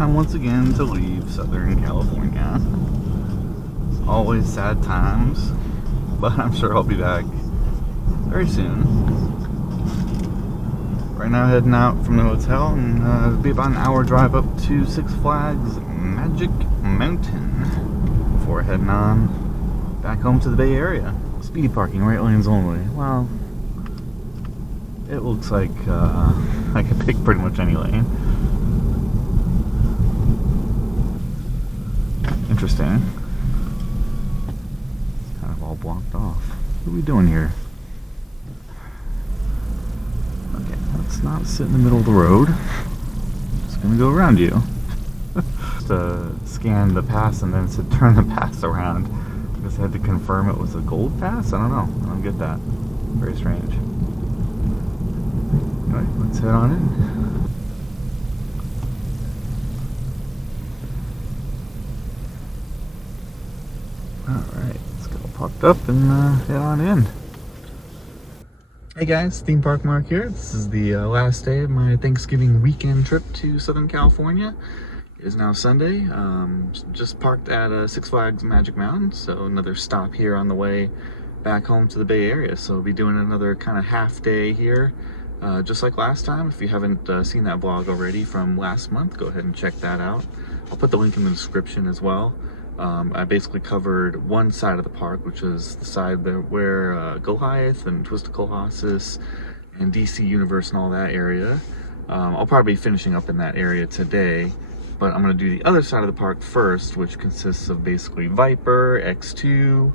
time once again to leave Southern California. It's always sad times, but I'm sure I'll be back very soon. Right now heading out from the hotel, and it'll be about an hour drive up to Six Flags Magic Mountain before heading on back home to the Bay Area. Speedy parking, right lanes only. Well, it looks like I can pick pretty much any lane. Interesting. It's kind of all blocked off. What are we doing here? Okay, let's not sit in the middle of the road. Just gonna go around you. Just scan the pass and then it said turn the pass around. I guess I had to confirm it was a gold pass? I don't know. I don't get that. Very strange. Anyway, let's head on in. Alright, let's get all parked up and head on in. Hey guys, Theme Park Mark here. This is the last day of my Thanksgiving weekend trip to Southern California. It is now Sunday. Just parked at Six Flags Magic Mountain, so another stop here on the way back home to the Bay Area. So we'll be doing another kind of half day here, just like last time. If you haven't seen that vlog already from last month, go ahead and check that out. I'll put the link in the description as well. I basically covered one side of the park, which is the side where Goliath and Twisted Colossus and DC Universe and all that area. I'll probably be finishing up in that area today, but I'm going to do the other side of the park first, which consists of basically Viper, X2,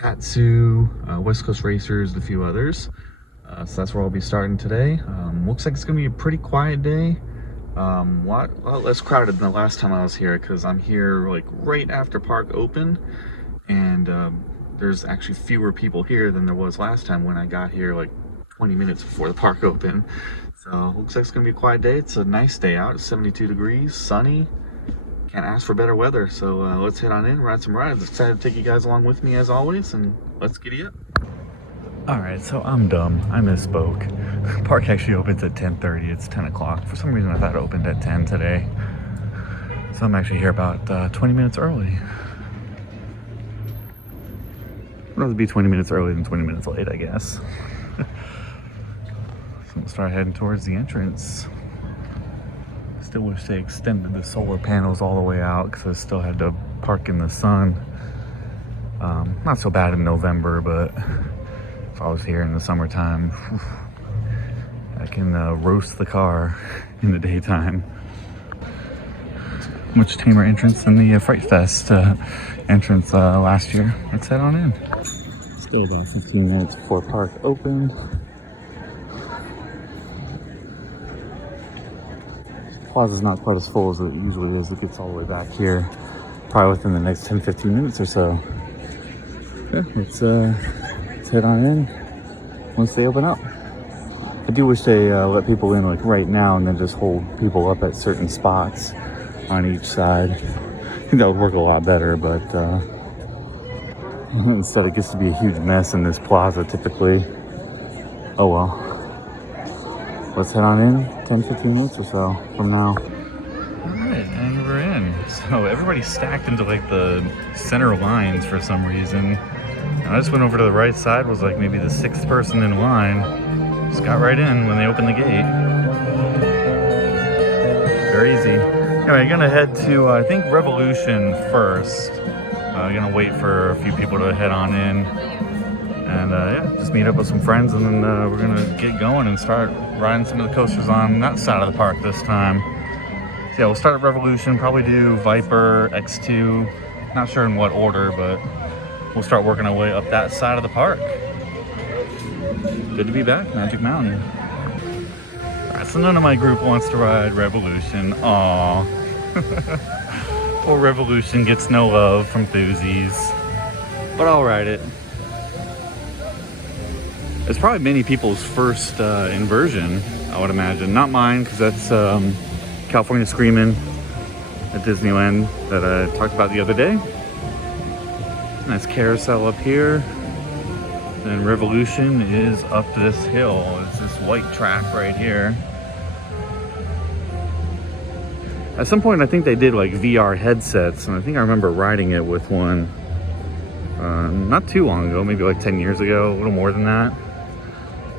Tatsu, westcoastracers, and a few others. So that's where I'll be starting today. Looks like it's going to be a pretty quiet day. A lot less crowded than the last time I was here, because I'm here like right after park open, and there's actually fewer people here than there was last time when I got here like 20 minutes before the park opened. So looks like it's gonna be a quiet day. It's a nice day out. It's 72 degrees, sunny. Can't ask for better weather. So let's head on in, ride some rides. Excited to take you guys along with me as always, and let's giddy up. Alright, so I'm dumb. I misspoke. Park actually opens at 10:30. It's 10 o'clock. For some reason I thought it opened at 10 today. So I'm actually here about 20 minutes early. I'd rather be 20 minutes early than 20 minutes late, I guess. So we'll start heading towards the entrance. Still wish they extended the solar panels all the way out, because I still had to park in the sun. Not so bad in November, but if I was here in the summertime, I can roast the car in the daytime. Much tamer entrance than the Fright Fest entrance last year. Let's head on in. Still about 15 minutes before park opened. Plaza's not quite as full as it usually is. It gets all the way back here, probably within the next 10-15 minutes or so. Yeah, let's head on in once they open up. I do wish they let people in like right now and then just hold people up at certain spots on each side. I think that would work a lot better, but instead it gets to be a huge mess in this plaza typically. Oh well. Let's head on in 10-15 minutes or so from now. Alright, and we're in. So everybody's stacked into like the center lines for some reason. I just went over to the right side, was like maybe the 6th person in line. Just got right in when they opened the gate. Very easy. Anyway, I'm gonna head to, I think, Revolution first. I'm gonna wait for a few people to head on in. And yeah, just meet up with some friends, and then we're gonna get going and start riding some of the coasters on that side of the park this time. So yeah, we'll start at Revolution, probably do Viper, X2. Not sure in what order, but we'll start working our way up that side of the park. Good to be back, Magic Mountain. Alright, so none of my group wants to ride Revolution. Aww. Poor Revolution gets no love from Thusies. But I'll ride it. It's probably many people's first inversion, I would imagine. Not mine, because that's California Screamin' at Disneyland that I talked about the other day. Nice carousel up here. Then Revolution is up this hill. It's this white track right here. At some point, I think they did like VR headsets, and I think I remember riding it with one not too long ago, maybe like 10 years ago, a little more than that.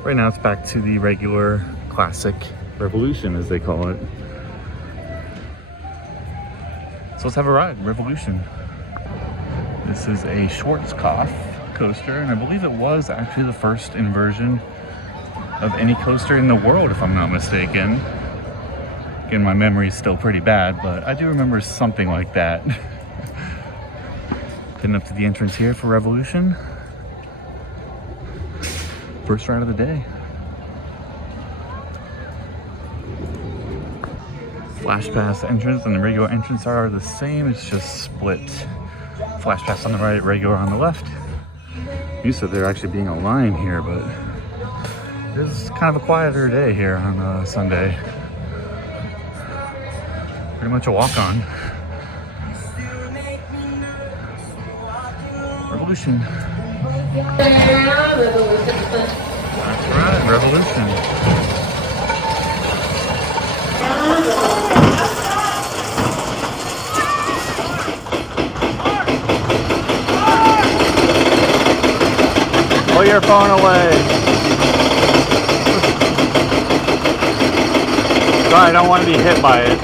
Right now, it's back to the regular classic Revolution, as they call it. So let's have a ride, Revolution. This is a Schwarzkopf coaster, and I believe it was actually the first inversion of any coaster in the world, if I'm not mistaken. Again, my memory is still pretty bad, but I do remember something like that. Getting up to the entrance here for Revolution. First ride of the day. Flash pass entrance and the regular entrance are the same, it's just split. Flash pass on the right, regular on the left. Used to there actually being a line here, but this is kind of a quieter day here on Sunday. Pretty much a walk-on. Revolution. That's right, Revolution. Put your phone away. Sorry, I don't want to be hit by it.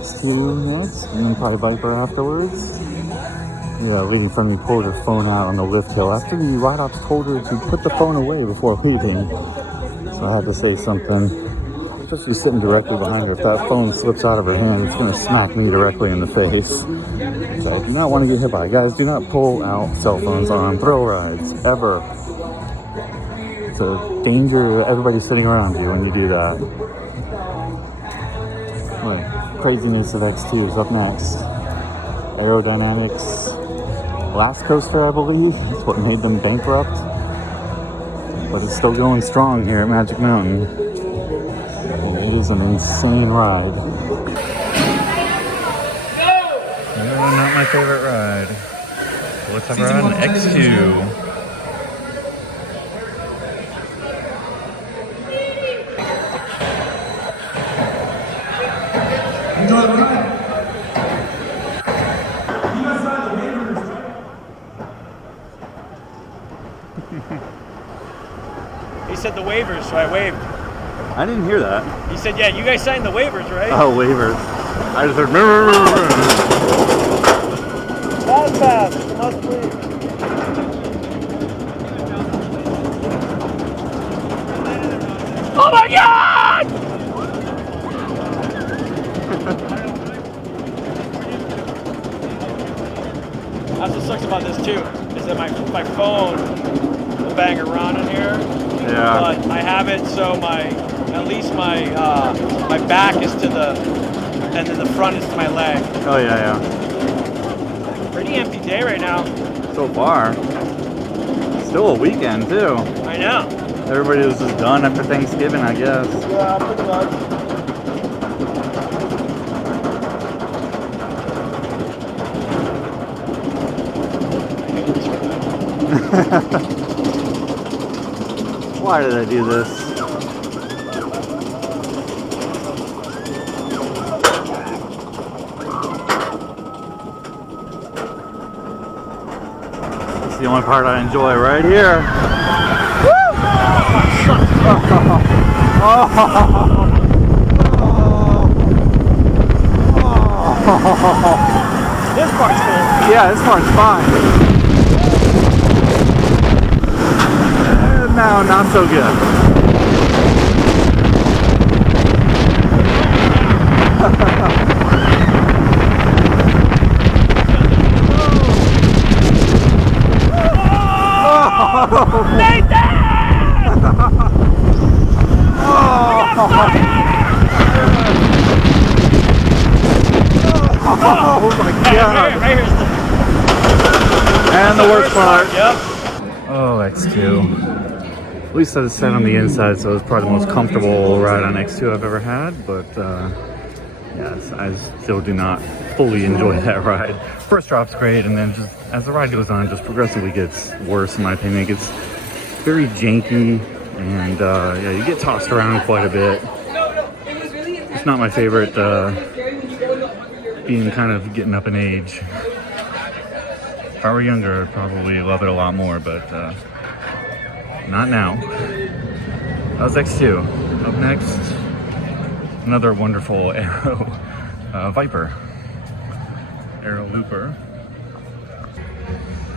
X2 next, and then probably Viper afterwards. Yeah, lady friendly pulled her phone out on the lift hill after the ride ops told her to put the phone away before leaving. So I had to say something, especially sitting directly behind her. If that phone slips out of her hand, it's going to smack me directly in the face. So I do not want to get hit by it. Guys, do not pull out cell phones on thrill rides, ever. It's a danger to everybody sitting around you when you do that. Look, craziness of X2 is up next. Aerodynamics. Last coaster, I believe. That's what made them bankrupt. But it's still going strong here at Magic Mountain. And it is an insane ride. No, not my favorite ride. So let's have a ride on X2. Enjoy the ride. You guys signed the waivers. He said the waivers, so I waved. I didn't hear that. He said, yeah, you guys signed the waivers, right? Oh, waivers. I just heard. Pass, must please. Oh my God! That's what sucks about this too, is that my phone will bang around in here. Yeah. But I have it so at least my back is to the and then the front is to my leg. Oh yeah, yeah. Pretty empty day right now. So far. Still a weekend too. I know. Everybody was just done after Thanksgiving, I guess. Yeah, pretty much. Why did I do this? This is the only part I enjoy right here. This part's cool. Yeah, this part's fine. No, not so good. Oh my god! Right here's the And the worst part. Yep. Oh, X2. At least I sat on the inside, so it was probably the most comfortable ride on X2 I've ever had. But yes, I still do not fully enjoy that ride. First drop's great, and then just as the ride goes on, it just progressively gets worse in my opinion. It gets very janky, and yeah, you get tossed around quite a bit. It's not my favorite, being kind of getting up in age. If I were younger, I'd probably love it a lot more, but not now. That was X2. Up next, another wonderful Aero Viper. Aero Looper.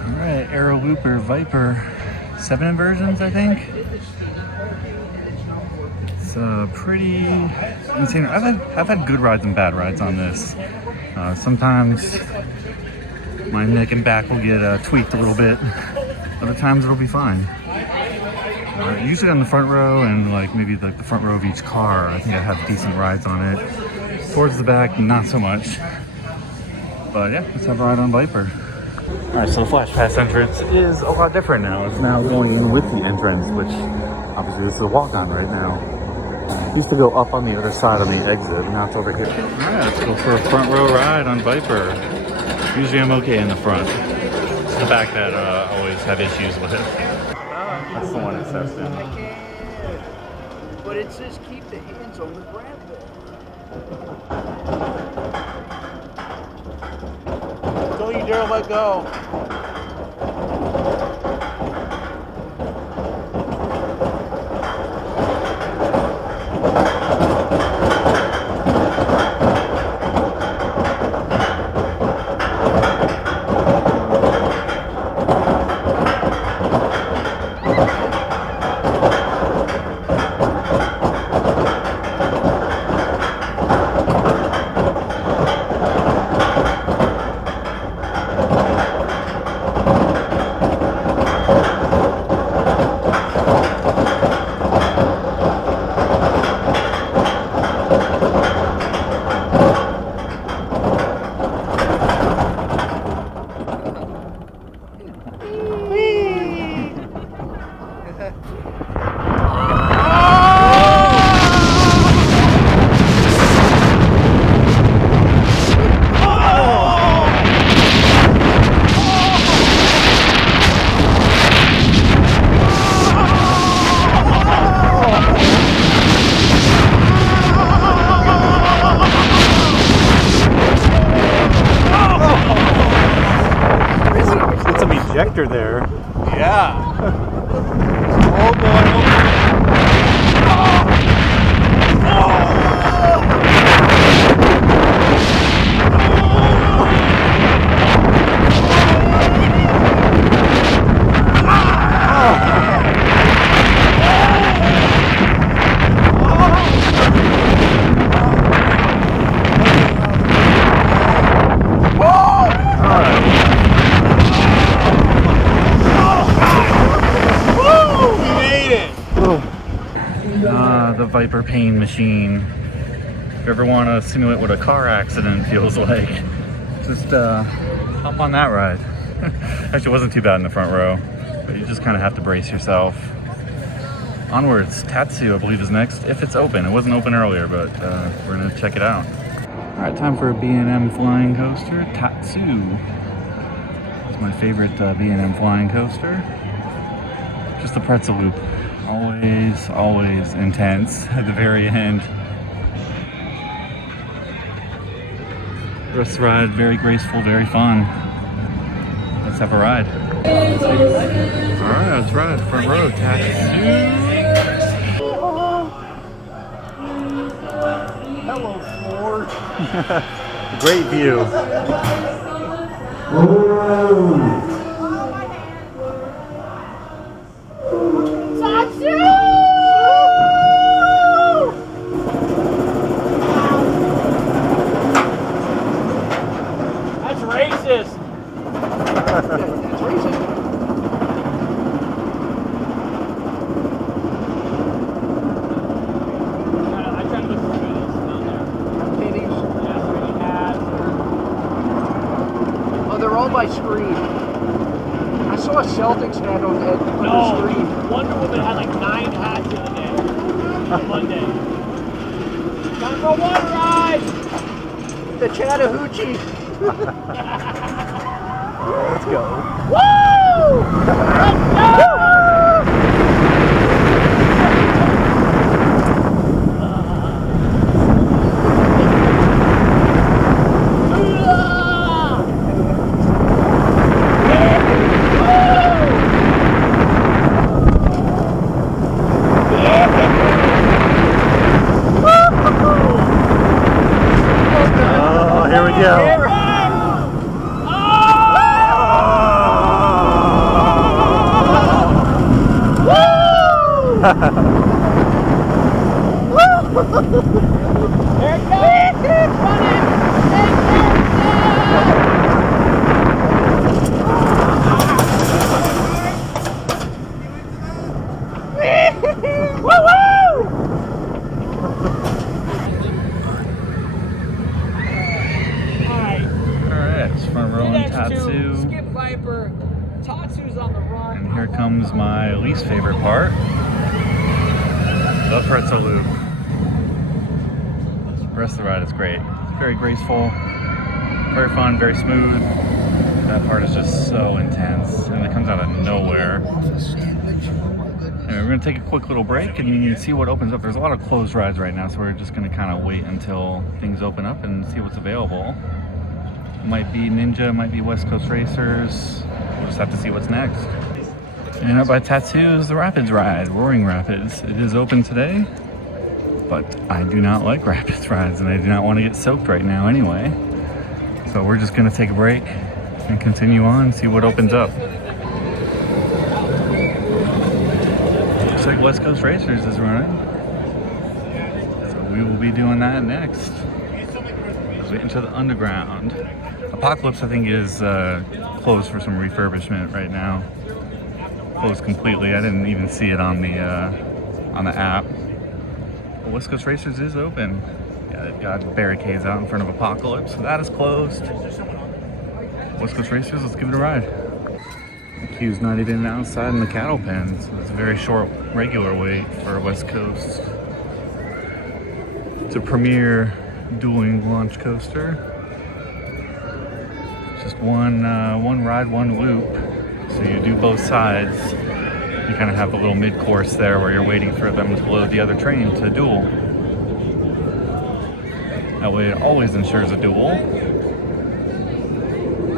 Alright, Aero Looper Viper. 7 inversions, I think. It's pretty insane. I've had good rides and bad rides on this. Sometimes my neck and back will get tweaked a little bit. Other times it'll be fine. Usually on the front row and like maybe like the front row of each car, I think I have decent rides on it. Towards the back, not so much. But yeah, let's have a ride on Viper. Alright, so the Flash Pass entrance is a lot different now. It's now going in with the entrance, which obviously this is a walk-on right now. It used to go up on the other side on the exit, now it's over here. Alright, let's go for a front row ride on Viper. Usually I'm okay in the front. It's the back that I always have issues with. That's the one it says in. I can't. But it says keep the hands on the grab ball. Don't you dare let go. Ejector there. Yeah. Oh boy. The Viper pain machine. If you ever want to simulate what a car accident feels like, just hop on that ride. Actually, it wasn't too bad in the front row, but you just kind of have to brace yourself. Onwards, Tatsu, I believe, is next, if it's open. It wasn't open earlier, but we're gonna check it out. All right, time for a B&M flying coaster, Tatsu. It's my favorite B&M flying coaster. Just the pretzel loop. Always intense at the very end. The rest of the ride, very graceful, very fun. Let's have a ride. Alright, let's ride. Front row, Tatsu. Hello, Ford. Great view. That's racist. That's racist. I tried to look for goodies down there. Titties. Yeah, so many hats. Oh, they're all by screen. I saw a Celtics hat on the screen. Wonderwoman had like 9 hats the other day. On Monday. Time for a water ride! The Chattahoochee. Let's go. Woo! Let's go! Oh, here we go. Here it goes! Alright, it's front row and X2, Tatsu. Skip Viper, Tatsu's on the run. And here comes my least favorite part. The pretzel loop. The rest of the ride is great. It's very graceful, very fun, very smooth. That part is just so intense, and it comes out of nowhere. Anyway, we're gonna take a quick little break and see what opens up. There's a lot of closed rides right now, so we're just gonna kind of wait until things open up and see what's available. It might be Ninja, it might be West Coast Racers. We'll just have to see what's next. And up by Tatsu is the Rapids ride, Roaring Rapids. It is open today, but I do not like Rapids rides, and I do not want to get soaked right now anyway. So we're just gonna take a break and continue on, see what opens up. Looks like West Coast Racers is running. So we will be doing that next. As we enter the underground. Apocalypse, I think, is closed for some refurbishment right now. Closed completely. I didn't even see it on the app. But West Coast Racers is open. Yeah, they've got barricades out in front of Apocalypse, so that is closed. West Coast Racers, let's give it a ride. The queue's not even outside in the cattle pen, so it's a very short regular wait for West Coast. It's a premier dueling launch coaster. It's just one ride, one loop. So you do both sides. You kind of have the little mid-course there where you're waiting for them to load the other train to duel. That way it always ensures a duel.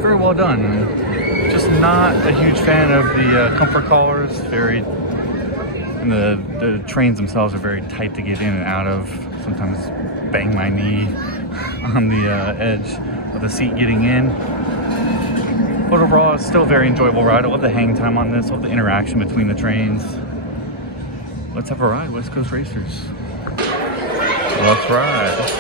Very well done. Just not a huge fan of the comfort collars. And the trains themselves are very tight to get in and out of. Sometimes bang my knee on the edge of the seat getting in. But overall, it's still a very enjoyable ride. I love the hang time on this, I love the interaction between the trains. Let's have a ride, West Coast Racers. Let's ride.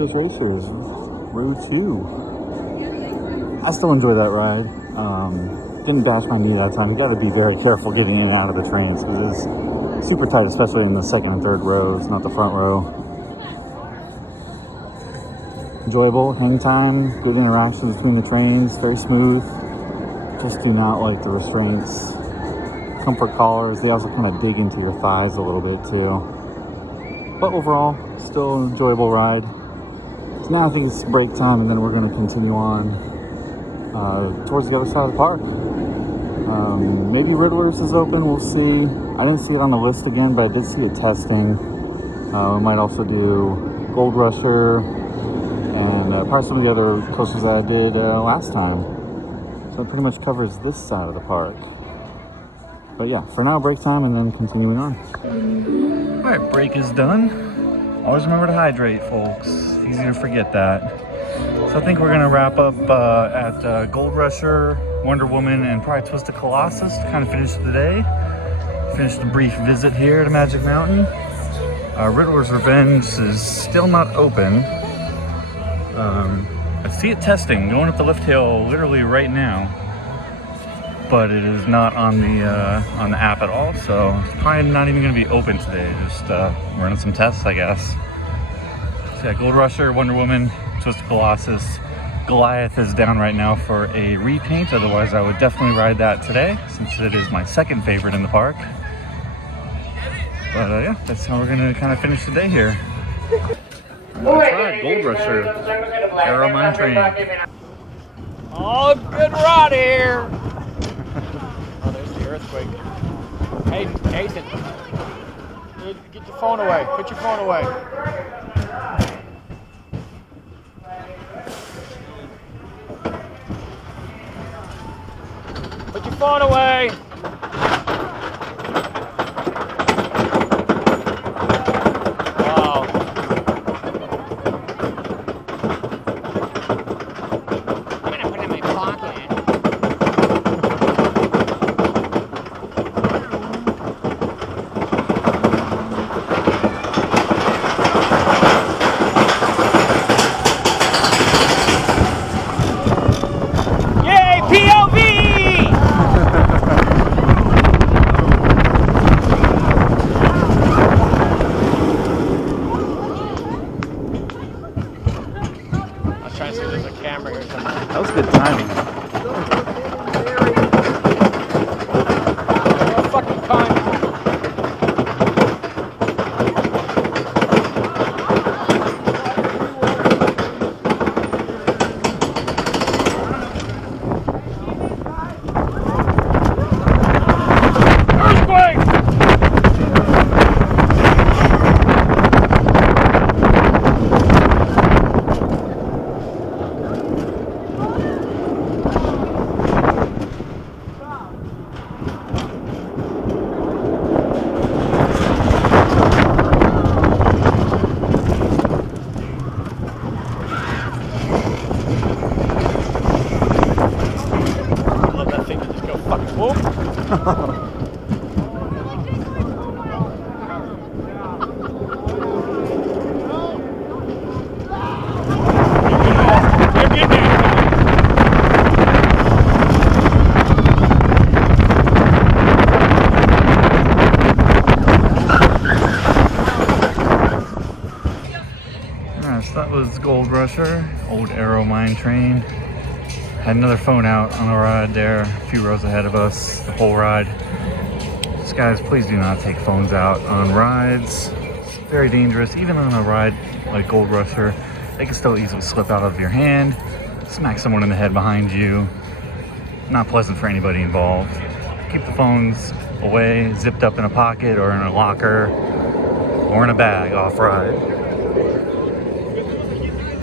Westcoastracers, Row 2. I still enjoy that ride. Didn't bash my knee that time. You gotta be very careful getting in and out of the trains because it's super tight, especially in the second and third rows, not the front row. Enjoyable, hang time, good interaction between the trains, very smooth. Just do not like the restraints. Comfort collars, they also kind of dig into your thighs a little bit too. But overall, still an enjoyable ride. So now I think it's break time and then we're gonna continue on towards the other side of the park. Maybe Riddler's is open, we'll see. I didn't see it on the list again, but I did see it testing. We might also do Gold Rusher and probably some of the other coasters that I did last time. So it pretty much covers this side of the park. But yeah, for now, break time and then continuing on. All right, break is done. Always remember to hydrate, folks. It's easy to forget that. So I think we're gonna wrap up at Gold Rusher, Wonder Woman, and probably Twisted Colossus to kind of finish the day. Finish the brief visit here to Magic Mountain. Riddler's Revenge is still not open. I see it testing, going up the lift hill literally right now, but it is not on the app at all, so it's probably not even going to be open today. Just running some tests, I guess. So yeah, Gold Rusher, Wonder Woman, Twisted Colossus. Goliath is down right now for a repaint, otherwise I would definitely ride that today, since it is my second favorite in the park. But yeah, that's how we're going to kind of finish the day here. That's right, Gold Rusher, Arrow Mine Train. Oh, good ride here. Oh, there's the earthquake. Hey, Nathan, get your phone away. Put your phone away. Put your phone away. That was good timing. Fucking time. Gold Rusher, old Arrow Mine Train. Had another phone out on the ride there, a few rows ahead of us, the whole ride. Just guys, please do not take phones out on rides. It's very dangerous. Even on a ride like Gold Rusher, they can still easily slip out of your hand, smack someone in the head behind you. Not pleasant for anybody involved. Keep the phones away, zipped up in a pocket or in a locker or in a bag off-ride.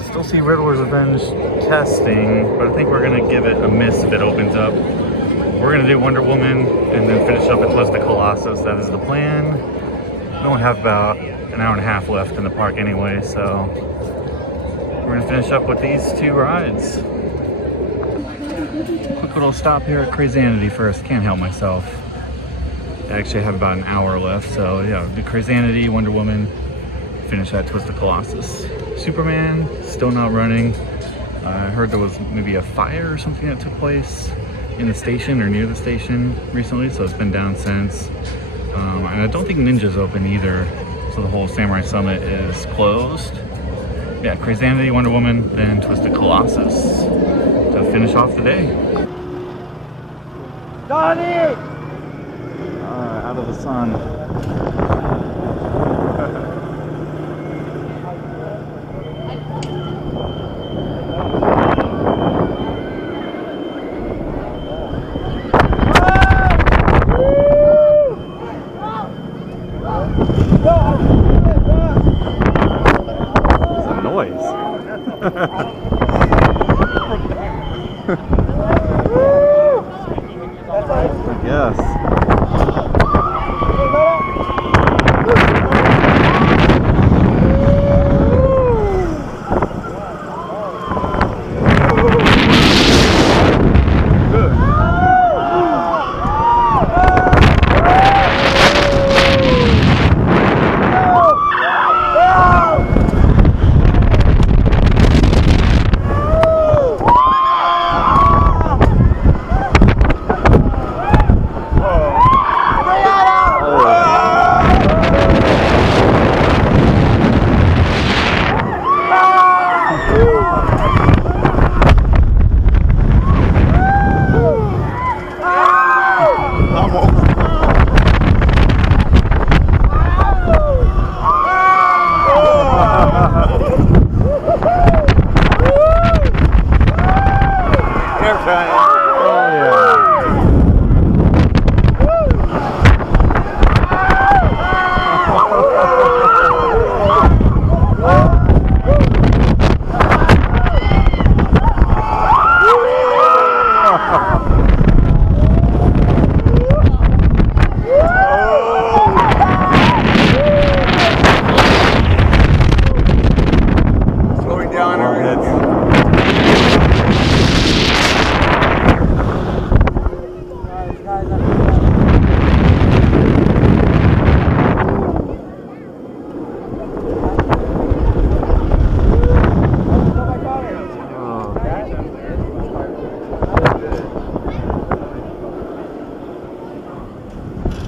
Still see Riddler's Revenge testing, but I think we're gonna give it a miss if it opens up. We're gonna do Wonder Woman and then finish up at Twisted Colossus. That is the plan. We only have about an hour and a half left in the park anyway, so we're gonna finish up with these two rides. Quick little stop here at Crazanity first. Can't help myself. I actually have about an hour left, so yeah, do Crazanity, Wonder Woman, finish at Twisted Colossus. See Superman, still not running. I heard there was maybe a fire or something that took place in the station or near the station recently, so it's been down since. And I don't think Ninja's open either, so the whole Samurai Summit is closed. Yeah, Crazanity, Wonder Woman, then Twisted Colossus to finish off the day. Donnie! Out of the sun. Yes.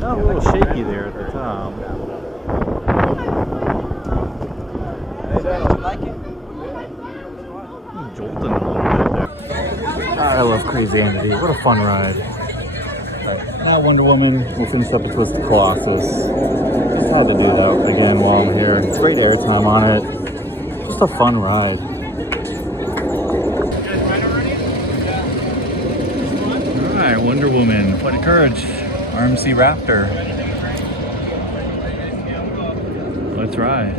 A little shaky there at the top. Jolting a little bit there. I love Crazanity. What a fun ride. Now Wonder Woman, we'll finish up with Twisted Colossus. Just had to do that again while I'm here. It's great airtime on it. Just a fun ride. Alright, Wonder Woman, Point of Courage. RMC Raptor. Let's ride.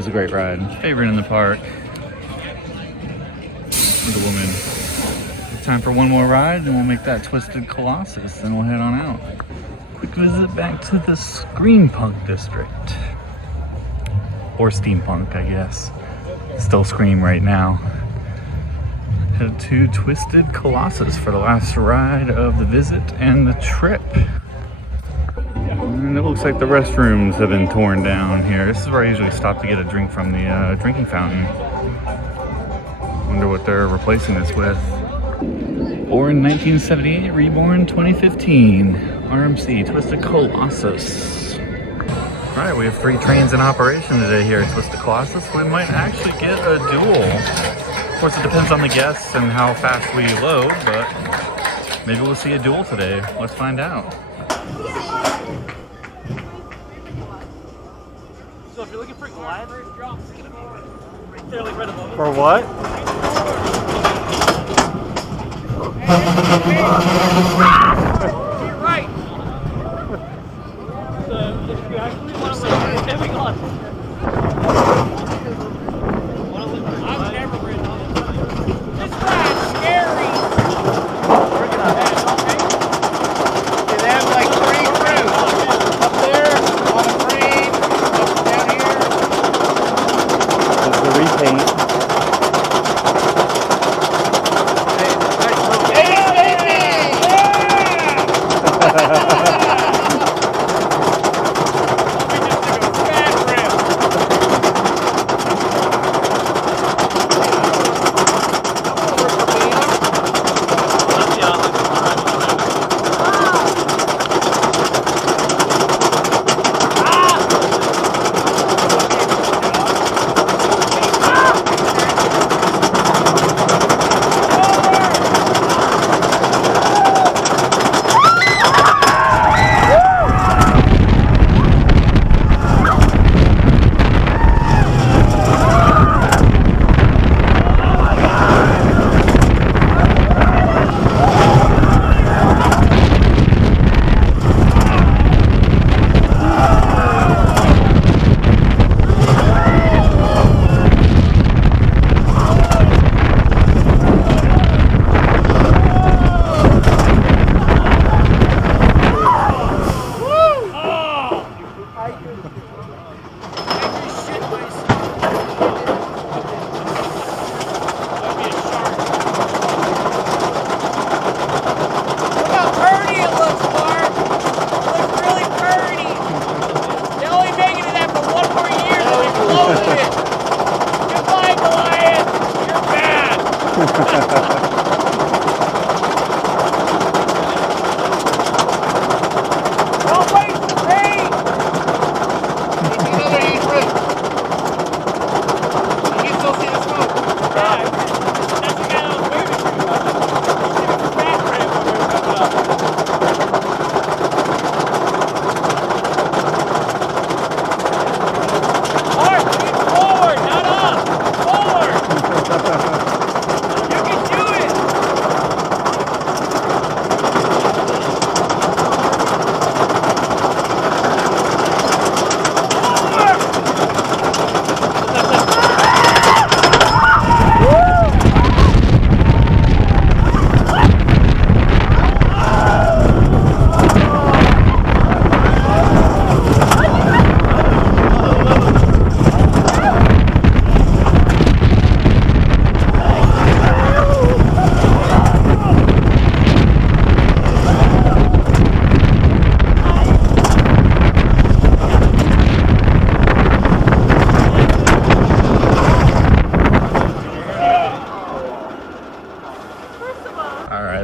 Always a great ride. Favorite in the park. Wonderwoman. It's time for one more ride, and we'll make that Twisted Colossus, and we'll head on out. Quick visit back to the Screampunk district. Or steampunk, I guess. Still Scream right now. Head to Twisted Colossus for the last ride of the visit and the trip. And it looks like the restrooms have been torn down here. This is where I usually stop to get a drink from the drinking fountain. Wonder what they're replacing this with. Born 1978, reborn 2015. RMC Twisted Colossus. Alright, we have 3 trains in operation today here at Twisted Colossus. We might actually get a duel. Of course, it depends on the guests and how fast we load, but maybe we'll see a duel today. Let's find out. So if you're looking for gliders, drop right there, like right above. For what? You're right. If you actually want to live, hang on. I've never ridden on it. This ride's scary. They have like 3 crews. Up there, on a crane, up down here. There's the repaint.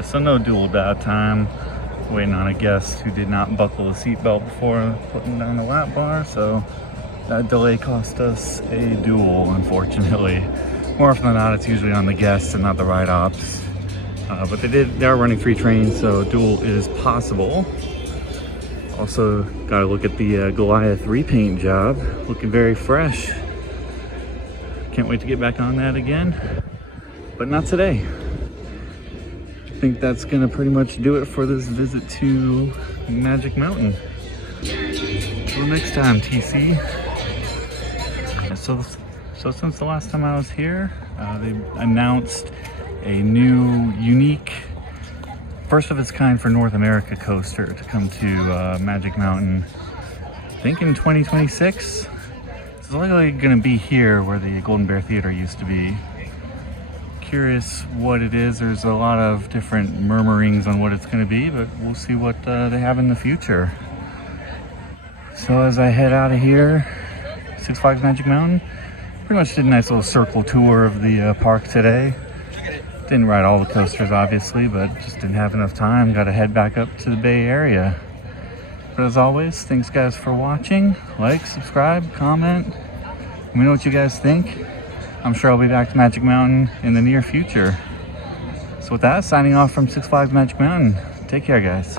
So no dual dive time. Waiting on a guest who did not buckle a seatbelt before putting down the lap bar, so that delay cost us a duel, unfortunately. More often than not, it's usually on the guests and not the ride ops. But they are running 3 trains, so duel is possible. Also, gotta look at the Goliath repaint job, looking very fresh. Can't wait to get back on that again, but not today. I think that's gonna pretty much do it for this visit to Magic Mountain. Till next time, TC. So since the last time I was here, they announced a new, unique, first of its kind for North America coaster to come to Magic Mountain, I think in 2026. It's likely going to be here where the Golden Bear Theater used to be. Curious what it is. There's a lot of different murmurings on what it's going to be, but we'll see what they have in the future. So as I head out of here, Six Flags Magic Mountain, pretty much did a nice little circle tour of the park today. Didn't ride all the coasters obviously, but just didn't have enough time. Got to head back up to the Bay Area. But as always, thanks guys for watching. Like, subscribe, comment. Let me know what you guys think. I'm sure I'll be back to Magic Mountain in the near future. So with that, signing off from Six Flags Magic Mountain. Take care, guys.